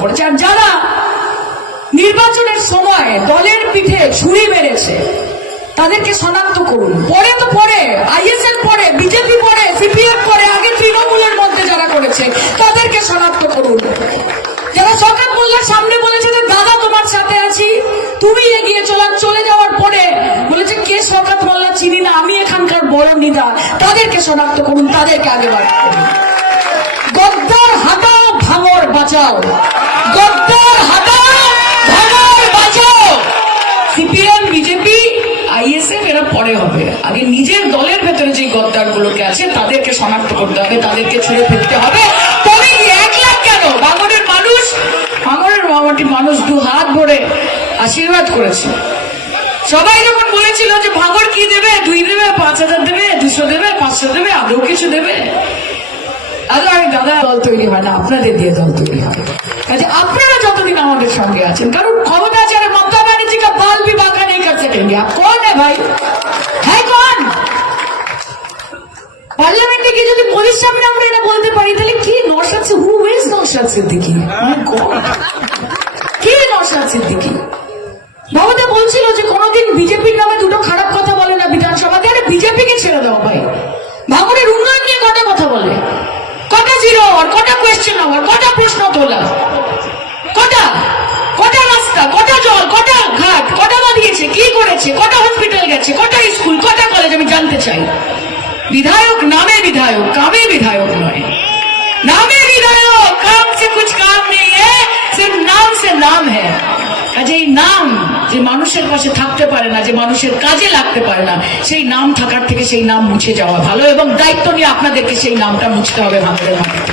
করেছে। আর যারা নির্বাচনের সময় দলের পিঠে ছুরি মেরেছে তাদেরকে শনাক্ত করুন। পরে তো পরে আইএসএল পরে, বিজেপি পরে, সিপিএম পরে, আগে তৃণমূলের মধ্যে যারা করেছে তাদেরকে শনাক্ত করুন। যারা শওকত মোল্লার সামনে বলেছে যে দাদা তোমার সাথে আছি, তুমি এগিয়ে চলে যাওয়ার পরে বলেছে কে শওকত মোল্লা চিনি না, আমি এখানকার বড় নেতা, তাদেরকে শনাক্ত করুন, তাদেরকে আগে বার করুন। গদ্দার হাটাও, ভাঙর বাঁচাও। গদ্দার হাটাও, ভাঙর বাঁচাও। সিপিএম, বিজেপি, আইএসএফ এরা পরে হবে। আগে নিজের দলের ভেতরে যে গদ্দার গুলোকে আছে তাদেরকে শনাক্ত করতে হবে, তাদেরকে ছুঁড়ে ফেলতে হবে। তবে 1 লাখ কেন, ভাঙরের মানুষ দু হাত ভরে আশীর্বাদ করেছে। সবাই যখন বলেছিল যে ভাঙর কি দেবে, 2 দেবে, 5,000 দেবে, 200 দেবে, 500 দেবে, আদৌ কিছু দেবে? আমি দাদা দল তৈরি হয় না, আপনাদের দিয়ে দল তৈরি হয়। কাজে আপনারা যতদিন আমাদের সঙ্গে আছেন, কারণ ক্ষমতা আছে, মমতা ব্যানার্জি কা বাল ভি বাঁকা নেই কর সকেंगे। आप कौन है भाई? है कौन? পার্লামেন্টে গিয়ে যদি মোদির সামনে আমরা এটা বলতে পারি তাহলে কি নওশাদ সিদ্দিকী, হু ইজ নওশাদ সিদ্দিকী? কি নওশাদ সিদ্দিকী? মমতা বলছিল যে কোনোদিন বিজেপির নামে দুটো খারাপ কথা বলে না বিধানসভাতে। আরে বিজেপিকে ছেড়ে দাও ভাই, ভাঙনের উন্নয়ন নিয়ে কটা কথা বলে, কটা জিরো আওয়ার, কটা কোয়েশ্চেন আওয়ার, কটা প্রশ্ন তোলা, কটা রাস্তা, কটা জল, কটা ঘাট, কটা বাঁধিয়েছে, কি করেছে, কটা হসপিটাল গেছে, কটা স্কুল, কটা কলেজ, আমি জানতে চাই। বিধায়ক নামে বিধায়ক, কামে বিধায়ক নয়। নামে বিধায়ক, কাম সে কুছ কাম নেই হ্যায়, সির্ফ নাম সে নাম হ্যায়। কাজে এই নাম যে মানুষের পাশে থাকতে পারে না, যে মানুষের কাজে লাগতে পারে না, সেই নাম থাকার থেকে সেই নাম মুছে যাওয়া ভালো। এবং দায়িত্ব নিয়ে আপনাদেরকে সেই নামটা মুছতে হবে ভাঙড়ের মাটিতে।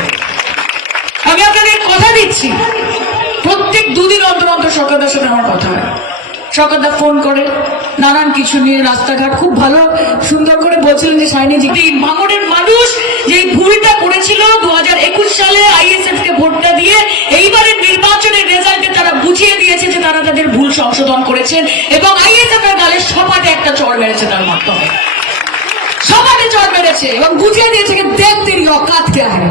আমি আপনাদের কথা দিচ্ছি, প্রত্যেক 2 দিন অন্তর অন্তর শওকতদার সাথে আমার কথা হয়। শওকতদা ফোন করে নানান কিছু নিয়ে, রাস্তাঘাট খুব ভালো সুন্দর করে বলছিলেন যে সাইনিজি ভাঙড়ের মানুষ যে ভুলটা করেছিল 2021 সালে আইএসএফ কে ভোটটা দিয়ে, এইবারের নির্বাচনের রেজাল্টে তারা বুঝিয়ে দিয়েছে যে তারা তাদের ভুল সংশোধন করেছেন এবং আইএসএফ এর গালে সপাটে একটা চড় মেরেছে তার মাধ্যমে, সপাটে চড় মেরেছে এবং বুঝিয়ে দিয়েছে যে দেখ তেরি औकात क्या है,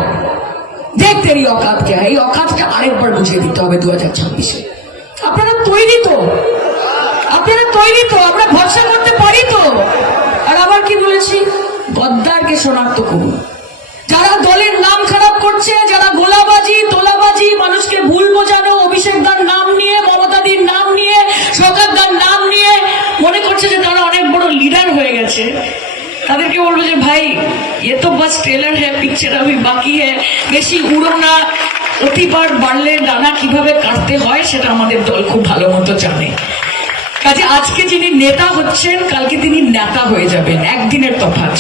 দেখ তেরি औकात क्या है। এই औकातটা আরেকবার বুঝিয়ে দিতে হবে 2026-এ। আপনারা তৈরি তো? আপনারা তৈরি তো? আমরা ভরসা করতে পারি তো? আর আবার কি বলেছি, গদ্দারকে শনাক্ত করুন। যারা দলের নাম খারাপ করছে, যারা গোলাবাজি, তোলাবাজি, মানুষকে ভুল বোঝানো, অভিষেক দার নাম নিয়ে, মমতাদির নাম নিয়ে, শওকত দার নাম নিয়ে মনে করছে যে তারা অনেক বড় লিডার হয়ে গেছে, তাদেরকে বলবো যে ভাই ये तो बस ट्रेलर है, पिक्चर अभी बाकी है, বেশি উড়ো না। অতিবার বাড়লে ডানা কিভাবে কাটতে হয় সেটা আমাদের দল খুব ভালো মতো জানে। কাজে আজকে যিনি নেতা হচ্ছেন, কালকে তিনি নেতা হয়ে যাবেন, একদিনের তফাৎ।